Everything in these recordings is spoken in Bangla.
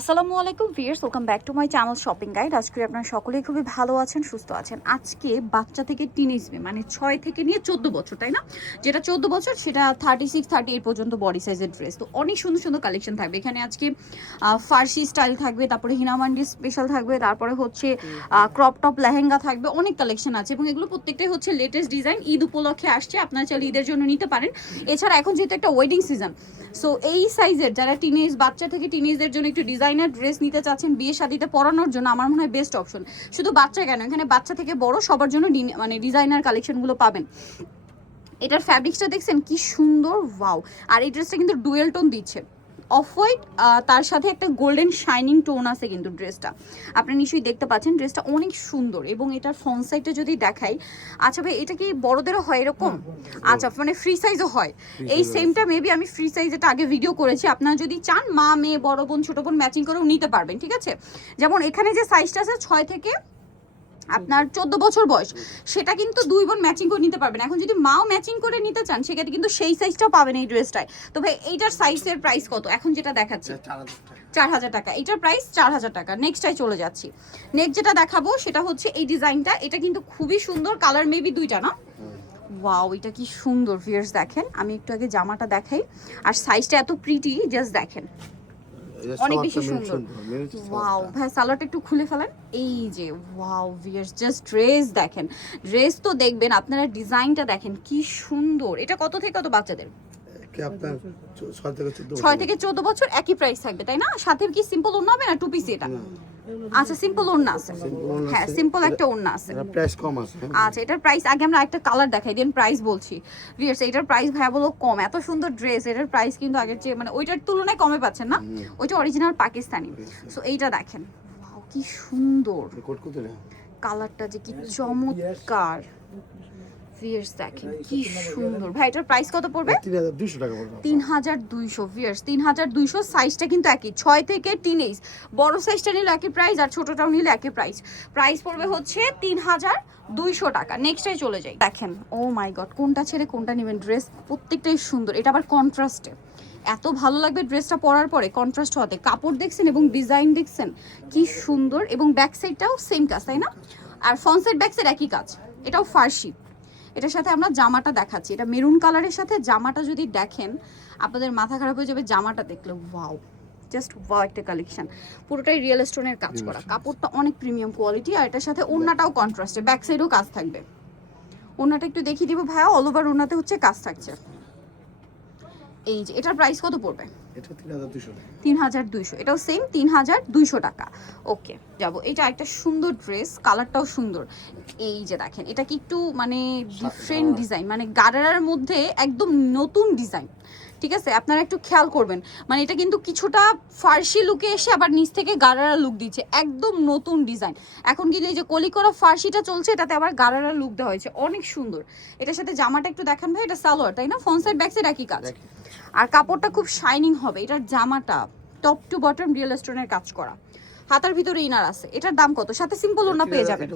আসসালামু আলাইকুম viewers welcome back to my channel shopping guide. আজকে আপনারা সকলেই খুবই ভালো আছেন, সুস্থ আছেন। আজকে বাচ্চা থেকে টিনেজ মানে ছয় থেকে নিয়ে চোদ্দ বছর, তাই না? যেটা চোদ্দ বছর, সেটা থার্টি সিক্স থার্টি এইট পর্যন্ত বডি সাইজের ড্রেস তো অনেক সুন্দর সুন্দর কালেকশন থাকবে। এখানে আজকে ফার্সি স্টাইল থাকবে, তারপরে হিনামান্ডি স্পেশাল থাকবে, তারপরে হচ্ছে ক্রপ টপ লেহেঙ্গা থাকবে, অনেক কালেকশন আছে এবং এগুলো প্রত্যেকটাই হচ্ছে লেটেস্ট ডিজাইন ঈদ উপলক্ষে আসছে, আপনারা চাইলে ঈদের জন্য নিতে পারেন। এছাড়া এখন যেহেতু একটা ওয়েডিং সিজন সো এই সাইজের যারা টিনেজ বাচ্চা থেকে টিনেজদের জন্য একটু ডিজাইনার ড্রেস নিতে চাচ্ছেন, বিয়ে শাদিতে পরানোর জন্য আমার মনে হয় বেস্ট অপশন। শুধু বাচ্চা কেন? এখানে বাচ্চা থেকে বড় সবার জন্য মানে ডিজাইনার কালেকশনগুলো পাবেন। এটার ফ্যাব্রিক্সটা দেখছেন কি সুন্দর ওয়াও আর এই ড্রেসটা কিন্তু ডুয়েল টোন দিচ্ছে। অফ হোয়াইট তার সাথে একটা গোল্ডেন শাইনিং টোন আছে কিন্তু ড্রেসটা। আপনি নিশ্চয়ই দেখতে পাচ্ছেন ড্রেসটা অনেক সুন্দর এবং এটার ফ্রন্ট সাইডটা যদি দেখাই আচ্ছা ভাই এটা কি বড়দেরও হয় এরকম? আচ্ছা মানে ফ্রি সাইজও হয়। এই সেমটা মেবি আমি ফ্রি সাইজ এটা আগে ভিডিও করেছি। আপনারা যদি চান মা মেয়ে বড় বোন ছোট বোন ম্যাচিং করেও নিতে পারবেন ঠিক আছে? যেমন এখানে যে সাইজটা আছে ছয় থেকে আপনার চোদ্দ বছর বয়স সেটা কিন্তু দুই বোন ম্যাচিং করে নিতে পারবেন। এখন যদি মাও ম্যাচিং করে নিতে চান সেক্ষেত্রে কিন্তু সেই সাইজটাও পাবেন এই ড্রেসটায় তো ভাই এইটার সাইজের প্রাইস কত? এখন যেটা দেখাচ্ছি চার হাজার টাকা। এটার প্রাইস চার হাজার টাকা। নেক্সটটাই চলে যাচ্ছি। নেক্সট যেটা দেখাবো সেটা হচ্ছে এই ডিজাইনটা এটা কিন্তু খুবই সুন্দর। কালার মেবি দুইটা না? ওয়াও এটা কি সুন্দর ভিয়ার্স দেখেন। আমি একটু আগে জামাটা দেখাই। আর সাইজটা এত প্রিটি জাস্ট দেখেন। অনেক বেশি সুন্দর। ওয়াও ভাই সালোয়ারটা একটু খুলে ফেলেন। এই যে ওয়াও ভিয়ার্স জাস্ট ড্রেস দেখেন। ড্রেস তো দেখবেন আপনারা ডিজাইনটা দেখেন কি সুন্দর। এটা কত থেকে কত বাচ্চাদের? আপনার ছয় থেকে চোদ্দ ছয় থেকে চোদ্দ বছর একই প্রাইস থাকবে তাই না? সাথে কি সিম্পল ওড়না হবে না টু পিস এটা আচ্ছা সিম্পল ওড়না আছে। হ্যাঁ সিম্পল একটা ওড়না আছে। প্রাইস কম আছে? আচ্ছা এটার প্রাইস আগে আমরা একটা কালার দেখাই দেন প্রাইস বলছি। ভিয়ার্স এটার প্রাইস ভাইয়া বলো কম। এত সুন্দর ড্রেস এটার প্রাইস কিন্তু আগের চেয়ে মানে ওইটার তুলনায় কমে পাচ্ছেন না। ওইটা অরিজিনাল পাকিস্তানি। সো এইটা দেখেন। কি সুন্দর। কালারটা যে কি চমৎকার। ভিয়ার্স দেখেন কি সুন্দর। ভাই এটার প্রাইস কত পড়বে? টাকা ভিয়ার্স সাইজটা কিন্তু একই ছয় থেকে বড় সাইজটা নিলে একই প্রাইস আর ছোটটাও নিলে একই প্রাইস প্রাইস পড়বে হচ্ছে তিন হাজার দুইশো টাকা। নেক্সটাই চলে যাই। দেখেন ও মাই গড কোনটা ছেড়ে কোনটা নেবেন? ড্রেস প্রত্যেকটাই সুন্দর। এটা আবার কন্ট্রাস্টে এত ভালো লাগবে ড্রেসটা পরার পরে কন্ট্রাস্ট হতে কাপড় দেখছেন এবং ডিজাইন দেখছেন কি সুন্দর। এবং ব্যাক সাইডটাও সেম কাজ তাই না? আর ফ্রন্ট সাইড ব্যাক সাইড একই কাজ। এটাও ফার্সি। এটার সাথে আমরা জামাটা দেখাচ্ছি। এটা মেরুন কালারের সাথে জামাটা যদি দেখেন আপনাদের মাথা খারাপ হয়ে যাবে জামাটা দেখলে ওয়াও জাস্ট ওয়াও একটা কালেকশন। পুরোটাই রিয়েল স্টোনের কাজ করা। কাপড়টা অনেক প্রিমিয়াম কোয়ালিটি আর এটার সাথে ওড়নাটাও কন্ট্রাস্টে ব্যাক সাইডেও কাজ থাকবে। ওড়নাটা একটু দেখিয়ে দিব ভাইয়া অল ওভার ওড়নাতে হচ্ছে কাজ থাকছে। এই যে এটার প্রাইস কত পড়বে? এটা তিন হাজার দুইশো টাকা। তিন হাজার দুইশো এটাও সেম তিন হাজার দুইশো টাকা। ওকে যাব। এটা একটা সুন্দর ড্রেস কালারটাও সুন্দর। এই যে দেখেন এটা কি একটু মানে ডিফারেন্ট ডিজাইন মানে গাডারার মধ্যে একদম নতুন ডিজাইন ঠিক আছে? আপনারা একটু খেয়াল করবেন। মানে এটা কিন্তু কিছুটা ফার্সি লুকে এসে আবার নিচ থেকে গাড়ারা লুক দিচ্ছে। একদম নতুন ডিজাইন এখন কিন্তু এই যে কলি করা ফার্সিটা চলছে এটাতে আবার গাড়ারা লুক দেওয়া হয়েছে। অনেক সুন্দর। এটার সাথে জামাটা একটু দেখান ভাই এটা সালোয়ার তাই না? ফ্রন্ট সাইড ব্যাক সাইড একই কাজ। আর কাপড়টা খুব শাইনিং হবে। এটার জামাটা টপ টু বটম রিয়েল স্টোনের কাজ করা। হাতার ভিতরে ইনার আছে। এটার দাম কত? সাথে সিম্পল ওনা পেয়ে যাবেন।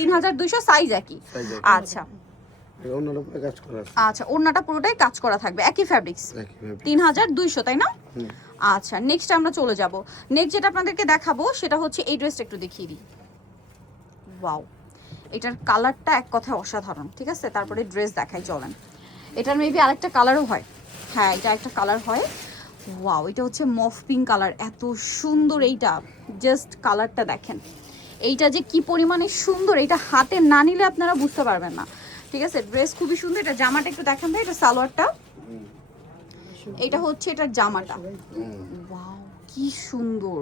তিন হাজার দুইশো। সাইজ একই। আচ্ছা। আচ্ছা ওড়নাটা পুরোটাই কাজ করা থাকবে একই ফ্যাব্রিক্স তিন হাজার দুইশো তাই না? আচ্ছা নেক্সট আমরা চলে যাব। নেক্সট যেটা আপনাদেরকে দেখাবো সেটা হচ্ছে এই ড্রেসটা একটু দেখিয়ে দিই। ওয়াও এটার কালারটা এক কথায় অসাধারণ ঠিক আছে? তারপরে ড্রেস দেখাই চলেন। এটার মেবি আরেকটা কালারও হয়। হ্যাঁ এটা একটা কালার হয়। ওয়াও এটা হচ্ছে মফ পিঙ্ক কালার এত সুন্দর এইটা। জাস্ট কালারটা দেখেন। এইটা যে কি পরিমাণে সুন্দর এটা হাতে না নিলে আপনারা বুঝতে পারবেন না। ঠিক আছে? ড্রেস খুবই সুন্দর। এটা জামাটা একটু দেখেন ভাই এটা সালোয়ারটা। এটা হচ্ছে এটার জামাটা। ওয়াও কি সুন্দর।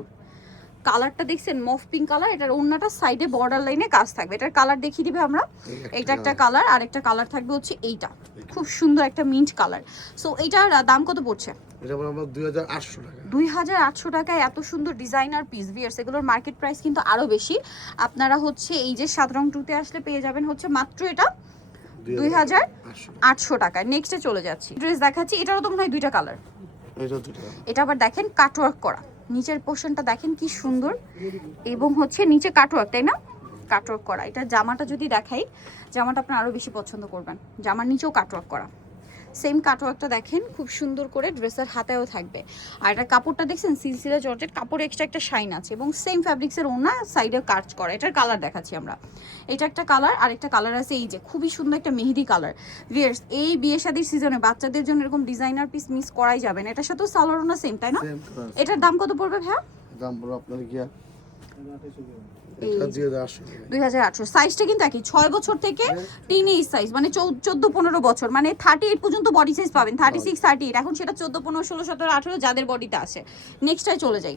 কালারটা দেখছেন? মফ পিঙ্ক কালার এটার ওড়নাটা সাইডে বর্ডার লাইনে কাজ থাকবে। এটার কালার দেখিয়ে দিবে আমরা। এটা একটা কালার আর একটা কালার থাকবে হচ্ছে এইটা। খুব সুন্দর একটা মিন্ট কালার সো এইটার আহ, দাম কত পড়ছে? এটা দুই হাজার আটশো টাকায় এত সুন্দর ডিজাইনার পিস ভিয়ার্স এগুলোর মার্কেট প্রাইস কিন্তু আরও বেশি। আপনারা হচ্ছে এই যে সাত রং টুতে আসলে পেয়ে যাবেন হচ্ছে মাত্র এটা। দুই হাজার আটশো। টাকায়। নেক্সটে চলে যাচ্ছি। ড্রেস দেখাচ্ছি। এটারও তো মনে হয় দুইটা কালার এটা আবার দেখেন কাটওয়ার্ক করা। নিচের পোর্শনটা দেখেন কি সুন্দর। এবং হচ্ছে নিচে কাটওয়ার্ক তাই না? কাটওয়ার্ক করা। এটা জামাটা যদি দেখাই জামাটা আপনার আরও বেশি পছন্দ করবেন। জামার নিচেও কাটওয়ার্ক করা। সেম কাটওয়ার্কটা দেখেন খুব সুন্দর করে ড্রেসের হাতেও থাকবে। আর এটা কাপড়টা দেখছেন সিলসিলা জর্জেট কাপড়ে এক্সট্রা একটা শাইন আছে এবং সেম ফ্যাব্রিক্সের ওনা সাইডে কাজ করা। এটার কালার দেখাচ্ছি আমরা। এটা একটা কালার আর একটা কালার আছে এই যে খুবই সুন্দর একটা মেহেদি কালার ভিয়ার্স এই বিয়ে শাদির সিজনে বাচ্চাদের জন্য এরকম ডিজাইনার পিস মিস করাই যাবে না। এটার সাথেও সালোয়ার ওনা সেম তাই না? এটার দাম কত পড়বে ভাইয়া? দাম পড়বে আপনার গিয়া দুই হাজার আটশো সাইজটা কিন্তু একই। ছয় বছর থেকে সাইজ মানে চোদ্দ পনেরো বছর। মানে থার্টি এইট পর্যন্ত বডি সাইজ পাবেন। থার্টি সিক্স থার্টি এইট এখন সেটা চোদ্দ পনেরো ষোলো সতেরো আঠেরো যাদের বডিতে আসে নেক্সটটায় চলে যাই।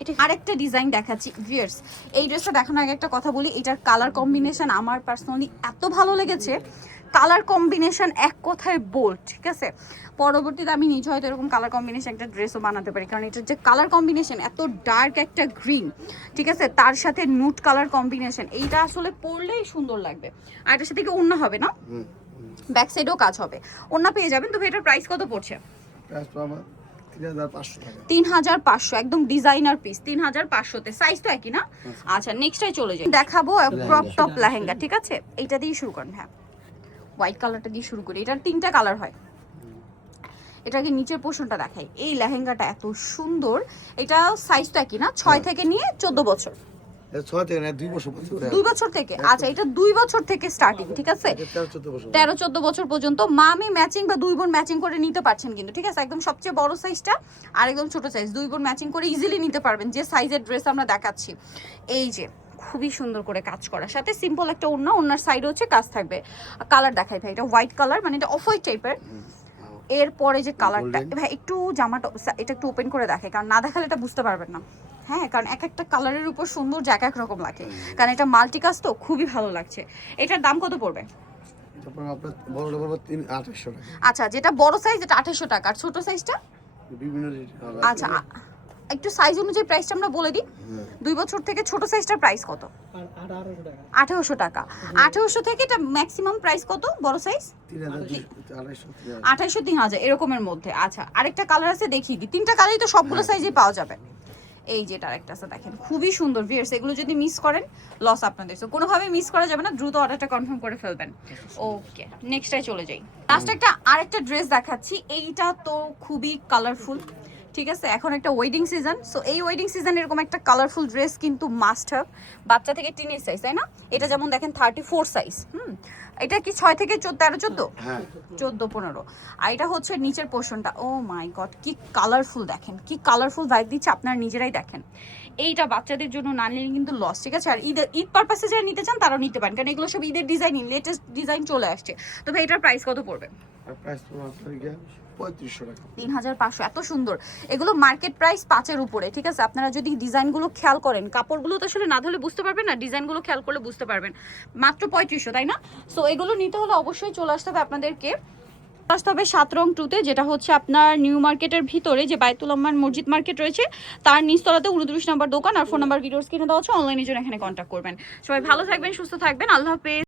এটা আরেকটা ডিজাইন দেখাচ্ছি। ভিয়ার্স এই ড্রেসটা দেখানোর আগে একটা কথা বলি। এটার কালার কম্বিনেশন আমার পার্সোনালি এত ভালো লেগেছে। কালার কম্বিনেশন এক কথায় বোল্ড ঠিক আছে? পরবর্তীতে আমি নিজে হয়তো এরকম কালার কম্বিনেশন একটা ড্রেসও বানাতে পারি। কারণ এটার যে কালার কম্বিনেশন এত ডার্ক একটা গ্রিন ঠিক আছে? তার সাথে নুট কালার কম্বিনেশন এইটা আসলে পরলেই সুন্দর লাগবে। আর এটার সাথে কি অন্য হবে না? ব্যাক সাইডেও কাজ হবে। অন্য পেয়ে যাবেন তবে এটার প্রাইস কত পড়ছে? প্রাইস তিন হাজার পাঁচশো একদম ডিজাইনার পিস তিন হাজার পাঁচশোতে। সাইজ তো একই না? আচ্ছা চলে যাই। দেখাবো ক্রপ টপ লেহেঙ্গা ঠিক আছে? এইটা দিয়ে শুরু করেন হ্যাঁ। হোয়াইট কালারটা দিয়ে শুরু করি। এটার তিনটা কালার হয়। এটাকে নিচের পোর্শনটা দেখাই। এই লেহেঙ্গাটা এত সুন্দর। এটা সাইজ তো একই না ছয় থেকে নিয়ে চোদ্দ বছর। না দুই বছর থেকে? আচ্ছা এটা দুই বছর থেকে স্টার্টিং ঠিক আছে? তেরো চোদ্দ বছর পর্যন্ত মামি ম্যাচিং বা দুই বোন ম্যাচিং করে নিতে পারছেন কিন্তু ঠিক আছে? একদম সবচেয়ে বড় সাইজটা আর একদম ছোট সাইজ দুই বোন ম্যাচিং করে ইজিলি নিতে পারবেন যে সাইজের ড্রেস আমরা দেখাচ্ছি। এই যে খুবই সুন্দর করে কাজ করা। সাথে সিম্পল একটা ওড়না ওড়নার সাইডে হচ্ছে কাজ থাকবে। কালার দেখাই ভাই এটা হোয়াইট কালার মানে এটা অফ হোয়াইট টাইপের এরপরে যে কালারটা. ভাই একটু জামাটা এটা একটু ওপেন করে দেখে কারণ না দেখালে এটা বুঝতে পারবেন না। হ্যাঁ কারণ এক একটা কালারের উপর সুন্দর এক এক রকম লাগে। কারণ এটা মাল্টি কাজ তো খুবই ভালো লাগছে। এটার দাম কত পড়বে? আচ্ছা যেটা বড় সাইজ এটা আঠাশশো টাকা। আর ছোট সাইজটা আচ্ছা একটু সাইজ অনুযায়ী প্রাইসটা আমরা বলে দিই। হ্যাঁ। দুই বছর থেকে ছোট সাইজটার প্রাইস কত? আঠেরোশো টাকা। আঠেরোশো থেকে এটা ম্যাক্সিমাম প্রাইস কত? বড় সাইজ। আঠাইশো তিন হাজার। এরকমের মধ্যে। আচ্ছা আরেকটা কালার আছে দেখিয়ে দিই। তিনটা কালারই তো সবগুলো সাইজে পাওয়া যাবে। এই যেটা আরেকটা আছে দেখেন। খুবই সুন্দর ভিয়ার্স এগুলো যদি মিস করেন লস আপনাদের। তো কোনোভাবে মিস করা যাবে না দ্রুত অর্ডারটা কনফার্ম করে ফেলবেন। ওকে নেক্সটটাই চলে যাই। লাস্ট একটা আরেকটা ড্রেস দেখাচ্ছি। এইটা তো খুবই কালারফুল ঠিক আছে? এখন একটা ওয়েডিং সিজন সো এই ওয়েডিং সিজন এরকম একটা কালারফুল ড্রেস কিন্তু মাস্ট হ্যাভ বাচ্চা থেকে টিনের সাইজ তাই না? এটা যেমন দেখেন থার্টি ফোর সাইজ হুম? এটা কি ছয় থেকে চোদ্দ তেরো চোদ্দ? চোদ্দ পনেরো। আর এটা হচ্ছে নিচের পোর্শনটা ও মাই গড কি কালারফুল দেখেন কি কালারফুল ভাইব দিচ্ছে আপনারা নিজেরাই দেখেন। এইটা বাচ্চাদের জন্য না নিলে কিন্তু লস ঠিক আছে? আর ঈদের ঈদ পারপাসে যারা নিতে চান তারাও নিতে পারেন কারণ এগুলো সব ঈদের ডিজাইনিং লেটেস্ট ডিজাইন চলে আসছে। তবে এটার প্রাইস কত পড়বে? প্রাইস পঁয়ত্রিশশো টাকা। তিন হাজার পাঁচশো, এত সুন্দর। এগুলো মার্কেট প্রাইস পাঁচের উপরে, ঠিক আছে? আপনারা যদি ডিজাইনগুলো খেয়াল করেন, কাপড়গুলো তো আসলে না ধরলে বুঝতে পারবেন না, ডিজাইনগুলো খেয়াল করলে বুঝতে পারবেন। মাত্র পঁয়ত্রিশশো, তাই না? সো এগুলো নিতে হলে অবশ্যই চলে আসতে হবে আপনাদেরকে। আসতে হবে সাত রং টুতে, যেটা হচ্ছে আপনার নিউ মার্কেটের ভিতরে যে বায়তুল আম্মান মসজিদ মার্কেট রয়েছে, তার নিচতলাতে উনত্রিশ নম্বর দোকান আর ফোন নাম্বার ভিডিওস কিনে দেওয়া হচ্ছে অনলাইনের জন্য এখানে কন্ট্যাক্ট করবেন। সবাই ভালো থাকবেন, সুস্থ থাকবেন, আল্লাহ হাফেজ।